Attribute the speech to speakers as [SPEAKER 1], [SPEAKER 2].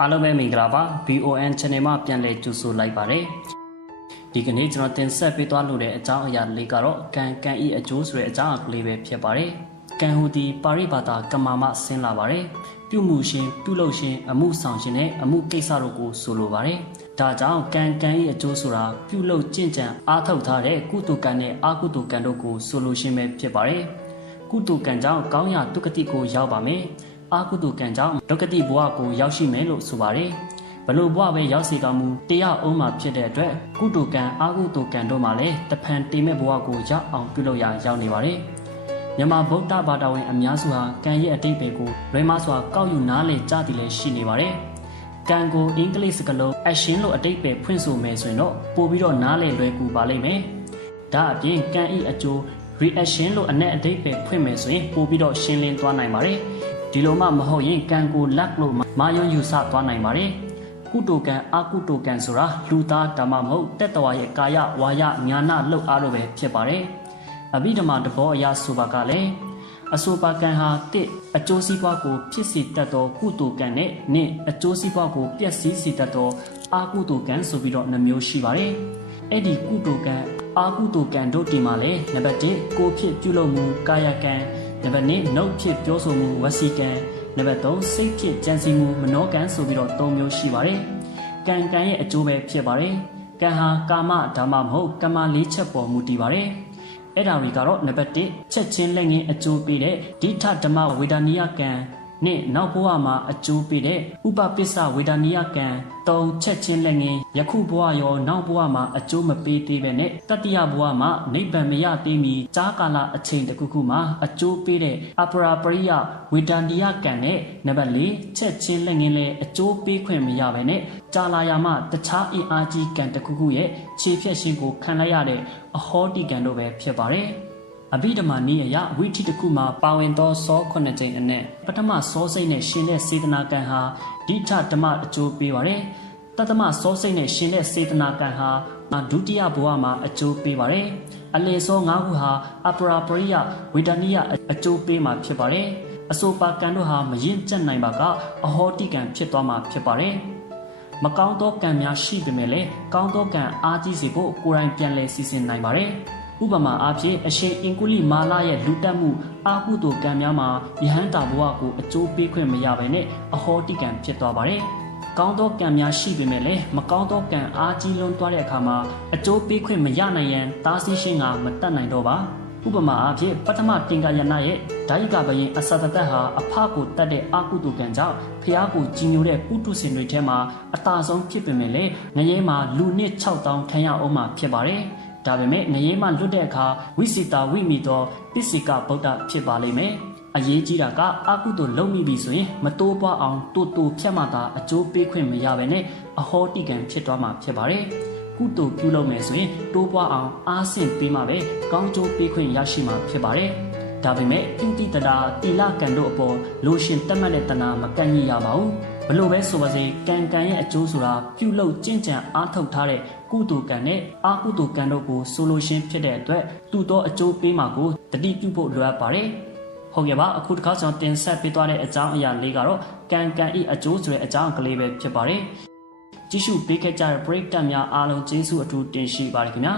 [SPEAKER 1] အားလုံးပဲမင်္ဂလာပါ BON Channel မှာပြန်လည်ကြိုဆိုလိုက်ပါတယ်ဒီကနေ့ကျွန်တော်တင်ဆက်ပေးသွားလို့တဲ့အကြောင်းအရာလေးကတော့ကံကံဤအကျိုးဆိုတဲ့အကြောင်းအလေးပဲဖြစ်ပါတယ်ကံဟူသည်ပါရိဘာတာကမာမဆင်းလာပါတယ်ပြုမှုရှင်ပြုလုပ်ရှင်အမှုဆောင်ရှင်နဲ့အမှုကိစ္စတို့ကိုဆိုလိုပါတယ်ဒါကြောင့်ကံကံဤအကျိုးဆိုတာပြုလုပ်ကျင့်ကြံအားထုတ်ထားတဲ့ကုသိုလ်ကံနဲ့အကုသိုလ်ကံတို့ကိုဆိုလိုရှင်ပဲဖြစ်ပါတယ်ကုသိုလ်ကံကြောင့်ကောင်းရာဒုက္ခတိကိုရောက်ပါမယ် အာကုတုကံကြောင့်ဒုက္ခတိဘဝကိုရောက်ရှိမယ်လို့ဆိုပါတယ်။ဘလို့ဘဝပဲရောက်စေကမူတရားအုံးမှာဖြစ်တဲ့အတွက်ကုတုကံအာကုတုကံတို့မှာလည်းတဖန်တိမဲ့ဘဝကိုရောက်အောင်ပြုလုပ်ရရောက်နေပါတယ်။မြန်မာဗုဒ္ဓဘာသာဝင်အများစုဟာကံရဲ့အတိတ်ပဲကိုလွယ်မစွာကောက်ယူနားလည်ကြသည်လည်းရှိနေပါတယ်။ကံကိုအင်္ဂလိပ်စကားလုံး action လို့အတိတ်ပဲဖွင့်ဆိုမယ်ဆိုရင်တော့ပို့ပြီးတော့နားလည်လွယ်ကူပါလိမ့်မယ်။ဒါအပြင်ကံဤအကျိုး reaction လို့အ내အတိတ်ပဲဖွင့်မယ်ဆိုရင်ပို့ပြီးတော့ရှင်းလင်းသွားနိုင်ပါတယ်။ ဒီလိုမှမဟုတ်ရင်ကံကိုလက်လို့မာယွန်းယူဆသွားနိုင်ပါတယ်ကုတုကံအကုတုကံဆိုတာလူသားဓမ္မမဟုတ်တက်တော်ရဲ့ကာယဝါယညာနာလှုပ်အားလို့ပဲဖြစ်ပါတယ်အဘိဓမ္မာတဘောအရာဆိုပါကလည်းအဆိုပါကံဟာတစ်အကျိုးစီးပွားကိုဖြစ်စေတတ်သောကုတုကံနဲ့နှစ်အကျိုးစီးပွားကိုပျက်စီးစေတတ်သောအာကုတုကံဆိုပြီးတော့နှမျိုးရှိပါတယ်အဲ့ဒီကုတုကံအာကုတုကံတို့ဒီမှာလဲနံပါတ်1ကိုဖြစ်ပြုလုပ်မှုကာယကံ နံပါတ်2နှုတ်ဖြစ်ပြောဆိုမှုဝစီကံနံပါတ်3စိတ်ဖြစ်ကြံစည်မှုမနောကံဆိုပြီးတော့၃မျိုးရှိပါတယ်ကံကံရဲ့အကျိုးပဲဖြစ်ပါတယ်ကံဟာကာမဓမ္မမဟုတ်ကမ္မလေးချက်ပေါ်မူတည်ပါတယ်အဲ့ဒါတွေကတော့နံပါတ်1ချက်ချင်းလက်ငင်းအကျိုးပေးတဲ့ဒိဋ္ဌဓမ္မဝေဒနိယကံ နှစ်နောက်ဘဝမှာအကျိုးပေးတဲ့ဥပပစ္စဝေဒနိယကံသုံးချက်ချင်းလက်ငင်းယခုဘဝရောနောက်ဘဝမှာအကျိုးမပေးသေးပဲနဲ့တတိယဘဝမှာနိဗ္ဗာန်မရသေးမီကြားကာလအချိန်တစ်ခုခုမှာအကျိုးပေးတဲ့အပရာပရိယဝေဒနိယကံနဲ့နံပါတ်၄ချက်ချင်းလက်ငင်းလဲအကျိုးပေးခွင့်မရပဲနဲ့ကြာလာရမှတခြားအင်အားကြီးကံတစ်ခုခုရဲ့ခြေဖြတ်ခြင်းကိုခံလိုက်ရတဲ့အဟောတိကံတို့ပဲဖြစ်ပါတယ် အဘိဓမ္မာနည်းအရဝိထိတခုမှာပါဝင်သောစောခုနှစ်ကြိမ်အနက်ပထမစောစိတ်နဲ့ရှင်တဲ့စေတနာကံဟာဒိဋ္ဌဓမ္မအကျိုးပေးပါတယ်တတမစောစိတ်နဲ့ရှင်တဲ့စေတနာကံဟာဒုတိယဘဝမှာအကျိုးပေးပါတယ်အလယ်စော၅ခုဟာအပရာပရိယဝေဒနိယအကျိုးပေးမှာဖြစ်ပါတယ်အဆိုပါကံတို့ဟာမရင်ကျက်နိုင်ပါကအဟောတိကံဖြစ်သွားမှာဖြစ်ပါတယ်မကောင်းသောကံများရှိပေမဲ့လည်းကောင်းသောကံအားကြီးစေဖို့ကိုယ်တိုင်ပြန်လည်စီစဉ်နိုင်ပါတယ် ဥပမာအားဖြင့်အရှင်အင်ကုလိမာလာရဲ့လူတက်မှုအာဟုတုကံများမှာယဟန်တာဘဝကိုအကျိုးပေးခွင့်မရဘဲနဲ့အဟောတိကံဖြစ်သွားပါတယ်။ကောင်းသောကံများရှိပေမဲ့လည်းမကောင်းသောကံအားကြီးလွန်းသွားတဲ့အခါမှာအကျိုးပေးခွင့်မရနိုင်ရန်တားဆီးရှင်းကမတတ်နိုင်တော့ပါ။ဥပမာအားဖြင့်ပထမတင်္ကယနာရဲ့ဓာယိကဘယင်အစတတဟာအဖကိုတတ်တဲ့အာကုတုကံကြောင့်ဖျားကိုကြီးညိုတဲ့ပုတုစင်တွေထဲမှာအတာဆုံးဖြစ်ပေမဲ့လည်းငရဲမှာလူနစ်6000ခံရအောင်မှဖြစ်ပါတယ်။ ဒါပေမဲ့ငရေမှလွတ်တဲ့အခါဝိစီတာဝိမိသောပစ္စိကဗုဒ္ဓဖြစ်ပါလိမ့်မယ်အရေးကြီးတာကအကုသို့လုံမိပြီဆိုရင်မတိုးပွားအောင်တူတူဖြတ်မှသာအကျိုးပေးခွင့်မရဘဲနဲ့အဟောတိကံဖြစ်သွားမှာဖြစ်ပါတယ်ကုသိုလ်ပြုလုပ်မယ်ဆိုရင်တိုးပွားအောင်အားဆင့်ပေးမှပဲကောင်းကျိုးပေးခွင့်ရရှိမှာဖြစ်ပါတယ်ဒါပေမဲ့ပြုတိတတာတိလကံတို့အပေါ်လိုရှင်တက်မှတ်တဲ့တဏမကန့်ညရပါဘူးဘလို့ပဲဆိုပါစေကံကံရဲ့အကျိုးဆိုတာပြုလုပ်ကျင့်ကြံအားထုတ်ထားတဲ့ ကုသိုလ်ကံနဲ့အာကုသိုလ်ကံတို့ကိုဆိုလိုရှင်းဖြစ်တဲ့အတွက်တူသောအကျိုးပေးမှာကိုတတိပြုဖို့လိုအပ်ပါတယ်ဟုတ်ကဲ့ပါအခုတစ်ခါကျွန်တော်တင်ဆက်ပေးသွားတဲ့အကြောင်းအရာလေးကတော့ကံကံဤအကျိုးဆိုတဲ့အကြောင်းကလေးပဲဖြစ်ပါတယ်ကြည့်ရှုပေးခဲ့ကြတဲ့ပရိသတ်များအားလုံးကျေးဇူးအထူးတင်ရှိပါတယ်ခင်ဗျာ